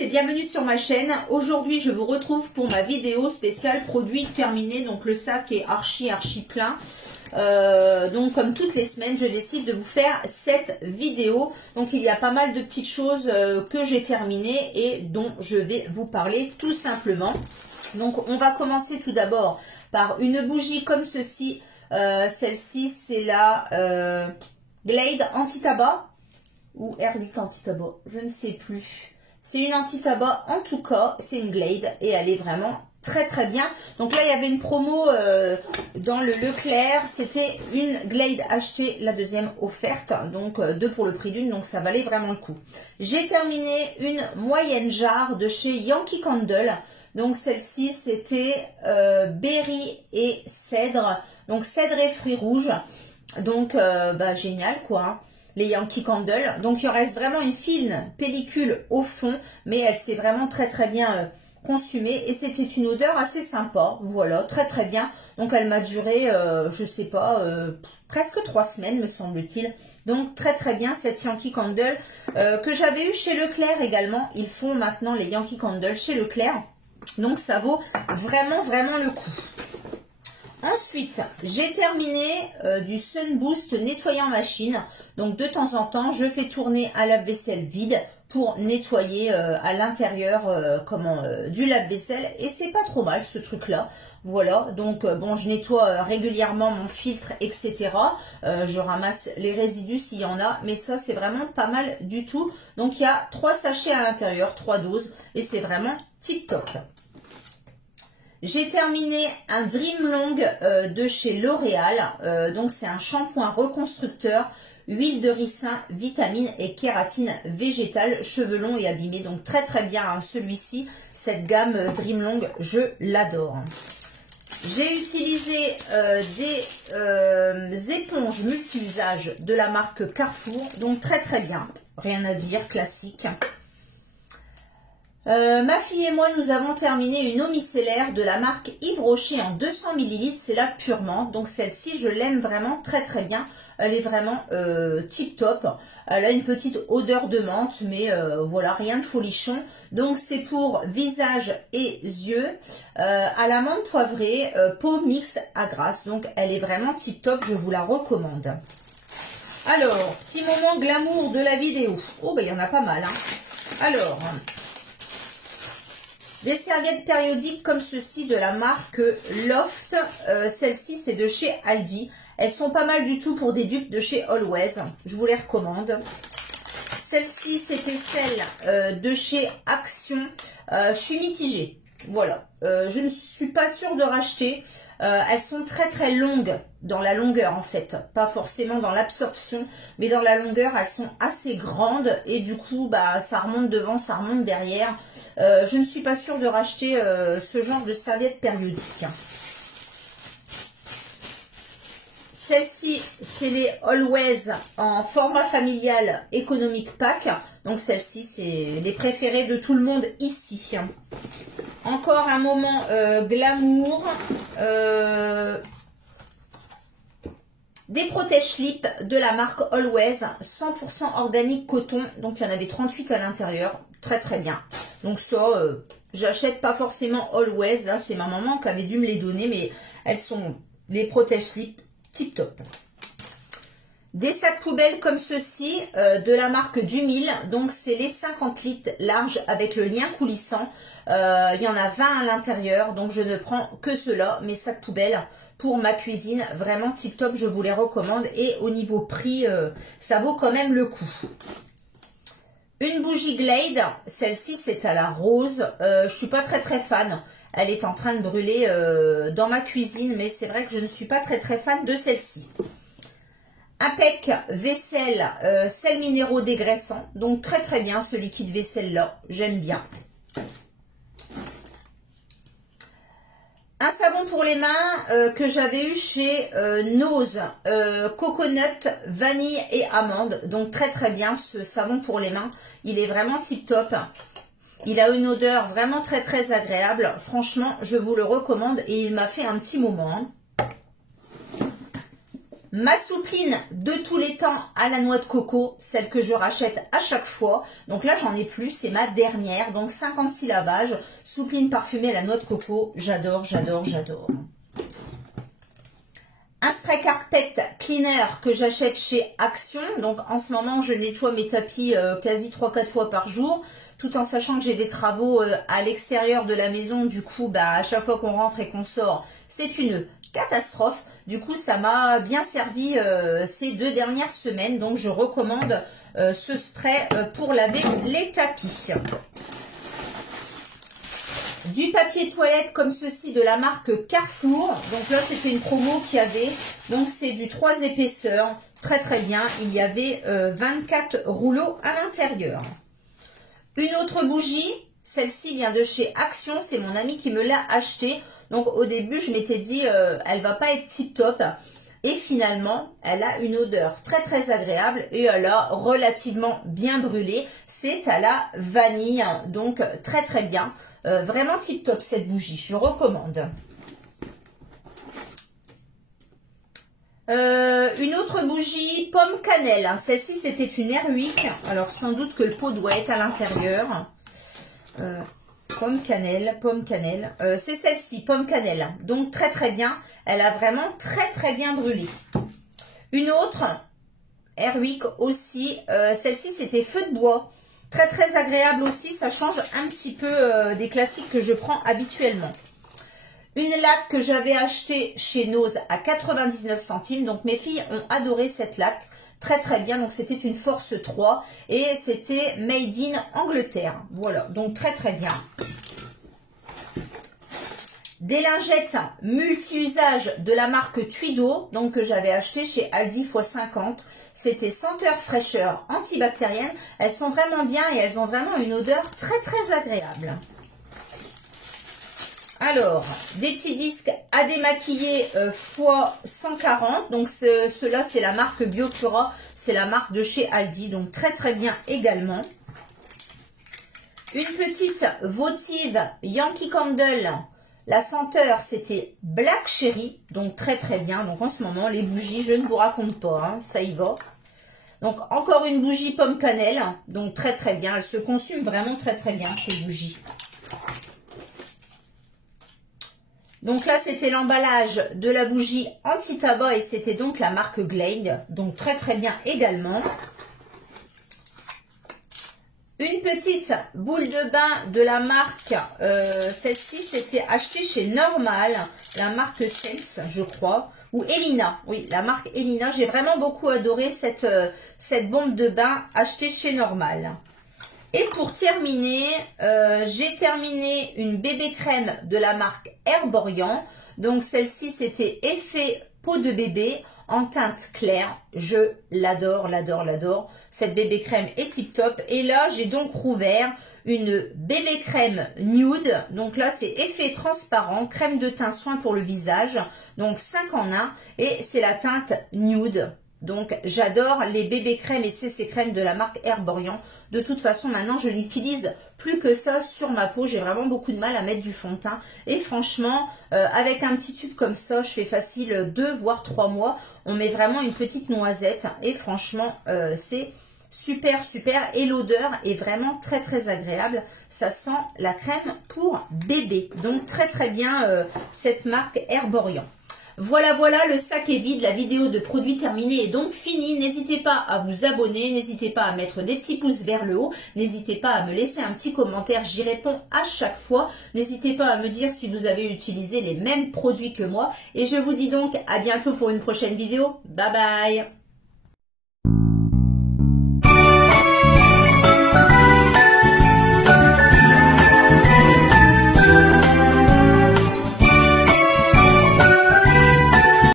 et bienvenue sur ma chaîne. Aujourd'hui je vous retrouve pour ma vidéo spéciale produit terminé. Donc le sac est archi plein. Donc comme toutes les semaines je décide de vous faire cette vidéo. Donc il y a pas mal de petites choses que j'ai terminées et dont je vais vous parler tout simplement. Donc on va commencer tout d'abord par une bougie comme ceci. Celle-ci c'est la Glade anti-tabac ou Airwick anti-tabac, je ne sais plus. C'est une anti-tabac, en tout cas, c'est une Glade et elle est vraiment très bien. Donc là, il y avait une promo dans le Leclerc, c'était une Glade achetée, la deuxième offerte, donc deux pour le prix d'une, donc ça valait vraiment le coup. J'ai terminé une moyenne jarre de chez Yankee Candle. Donc celle-ci, c'était berry et cèdre, donc cèdre et fruits rouges. Donc génial quoi, hein. Les Yankee Candle. Donc il reste vraiment une fine pellicule au fond, mais elle s'est vraiment très bien consumée et c'était une odeur assez sympa. Voilà, très bien. Donc elle m'a duré, je sais pas, presque 3 semaines me semble-t-il. Donc très bien cette Yankee Candle que j'avais eu chez Leclerc également. Ils font maintenant les Yankee Candle chez Leclerc. Donc ça vaut vraiment le coup. Ensuite, j'ai terminé du Sun Boost nettoyant machine. Donc de temps en temps, je fais tourner un lave-vaisselle vide pour nettoyer à l'intérieur du lave-vaisselle. Et c'est pas trop mal ce truc-là. Voilà, donc bon, je nettoie régulièrement mon filtre, etc. Je ramasse les résidus s'il y en a. Mais ça, c'est vraiment pas mal du tout. Donc il y a 3 sachets à l'intérieur, 3 doses. Et c'est vraiment tip top. J'ai terminé un Dream Long de chez L'Oréal. Donc c'est un shampoing reconstructeur, huile de ricin, vitamines et kératine végétale, cheveux longs et abîmés. Donc très bien hein, celui-ci, cette gamme Dream Long, je l'adore. J'ai utilisé des éponges multi-usages de la marque Carrefour. Donc très bien, rien à dire, classique. Ma fille et moi, nous avons terminé une eau micellaire de la marque Yves Rocher en 200 ml. C'est la Purement. Donc celle-ci, je l'aime vraiment très bien. Elle est vraiment tip top. Elle a une petite odeur de menthe, mais voilà, rien de folichon. Donc c'est pour visage et yeux. À la menthe poivrée, peau mixte à grasse. Donc elle est vraiment tip top, je vous la recommande. Alors, petit moment glamour de la vidéo. Oh, il y en a pas mal. Hein. Alors... des serviettes périodiques comme ceci de la marque Loft. Celle-ci, c'est de chez Aldi. Elles sont pas mal du tout pour des dupes de chez Always. Je vous les recommande. Celle-ci, c'était celle de chez Action. Je suis mitigée. Voilà. Je ne suis pas sûre de racheter. Elles sont très longues dans la longueur en fait. Pas forcément dans l'absorption, mais dans la longueur, elles sont assez grandes. Et du coup, ça remonte devant, ça remonte derrière. Je ne suis pas sûre de racheter ce genre de serviette périodique. Celle-ci, c'est les Always en format familial économique pack. Donc celle-ci, c'est les préférées de tout le monde ici. Encore un moment glamour. Des protège-slips de la marque Always, 100% organique coton. Donc il y en avait 38 à l'intérieur. Très bien. Donc ça, j'achète pas forcément Always. Là, c'est ma maman qui avait dû me les donner. Mais elles sont les protège-slips tip top. Des sacs poubelles comme ceci de la marque Dumil. Donc c'est les 50 litres larges avec le lien coulissant. Il y en a 20 à l'intérieur. Donc je ne prends que cela, mes sacs poubelles pour ma cuisine. Vraiment tip top, je vous les recommande. Et au niveau prix, ça vaut quand même le coup. Une bougie Glade. Celle-ci c'est à la rose. Je suis pas très fan. Elle est en train de brûler dans ma cuisine. Mais c'est vrai que je ne suis pas très fan de celle-ci. Impec vaisselle, sel minéraux dégraissant. Donc très bien ce liquide vaisselle là. J'aime bien. Un savon pour les mains que j'avais eu chez Nose, coconut, vanille et amande. Donc très bien ce savon pour les mains. Il est vraiment tip top. Il a une odeur vraiment très agréable. Franchement, je vous le recommande et il m'a fait un petit moment. Ma soupline de tous les temps à la noix de coco, celle que je rachète à chaque fois. Donc là, j'en ai plus, c'est ma dernière. Donc 56 lavages, soupline parfumée à la noix de coco. J'adore, j'adore, j'adore. Un spray carpet cleaner que j'achète chez Action. Donc en ce moment, je nettoie mes tapis quasi 3-4 fois par jour. Tout en sachant que j'ai des travaux à l'extérieur de la maison. Du coup, bah, à chaque fois qu'on rentre et qu'on sort, c'est une catastrophe. Du coup, ça m'a bien servi ces 2 dernières semaines. Donc, je recommande ce spray pour laver les tapis. Du papier toilette comme ceci de la marque Carrefour. Donc là, c'était une promo qu'il y avait. Donc, c'est du 3 épaisseurs. Très, très bien. Il y avait 24 rouleaux à l'intérieur. Une autre bougie. Celle-ci vient de chez Action. C'est mon ami qui me l'a achetée. Donc au début, je m'étais dit, elle va pas être tip top. Et finalement, elle a une odeur très très agréable et elle a relativement bien brûlé. C'est à la vanille, donc très très bien. Vraiment tip top cette bougie, je recommande. Une autre bougie pomme cannelle. Celle-ci, c'était une Airwick. Alors sans doute que le pot doit être à l'intérieur. Pomme cannelle, pomme cannelle. C'est celle-ci, pomme cannelle. Donc très très bien. Elle a vraiment très très bien brûlé. Une autre, Airwick aussi. Celle-ci, c'était feu de bois. Très très agréable aussi. Ça change un petit peu des classiques que je prends habituellement. Une laque que j'avais achetée chez Nose à 99 centimes. Donc mes filles ont adoré cette laque. Très très bien, donc c'était une Force 3 et c'était Made in Angleterre. Voilà, donc très très bien. Des lingettes multi-usage de la marque Tuido, donc que j'avais acheté chez Aldi x 50. C'était senteur fraîcheur antibactérienne. Elles sont vraiment bien et elles ont vraiment une odeur très très agréable. Alors, des petits disques à démaquiller x 140. Donc, ceux-là, c'est la marque Biocura. C'est la marque de chez Aldi. Donc, très, très bien également. Une petite votive Yankee Candle. La senteur, c'était Black Cherry. Donc, très, très bien. Donc, en ce moment, les bougies, je ne vous raconte pas. Hein, ça y va. Donc, encore une bougie pomme cannelle. Donc, très, très bien. Elle se consume vraiment très, très bien, ces bougies. Donc là, c'était l'emballage de la bougie anti-tabac et c'était donc la marque Glade. Donc très très bien également. Une petite boule de bain de la marque, celle-ci c'était acheté chez Normal, la marque Sense je crois, ou Elina, oui la marque Elina. J'ai vraiment beaucoup adoré cette bombe de bain achetée chez Normal. Et pour terminer, j'ai terminé une bébé crème de la marque Herborian. Donc celle-ci, c'était effet peau de bébé en teinte claire. Je l'adore, l'adore, l'adore. Cette bébé crème est tip top. Et là, j'ai donc rouvert une bébé crème nude. Donc là, c'est effet transparent, crème de teint soin pour le visage. Donc 5 en 1 et c'est la teinte nude. Donc, j'adore les bébés crèmes et CC crèmes de la marque Herborian. De toute façon, maintenant, je n'utilise plus que ça sur ma peau. J'ai vraiment beaucoup de mal à mettre du fond de teint. Et franchement, avec un petit tube comme ça, je fais facile 2 voire 3 mois. On met vraiment une petite noisette. Et franchement, c'est super, super. Et l'odeur est vraiment très, très agréable. Ça sent la crème pour bébé. Donc, très, très bien cette marque Herborian. Voilà, voilà, le sac est vide, la vidéo de produits terminée est donc finie. N'hésitez pas à vous abonner, n'hésitez pas à mettre des petits pouces vers le haut, n'hésitez pas à me laisser un petit commentaire, j'y réponds à chaque fois. N'hésitez pas à me dire si vous avez utilisé les mêmes produits que moi. Et je vous dis donc à bientôt pour une prochaine vidéo. Bye bye!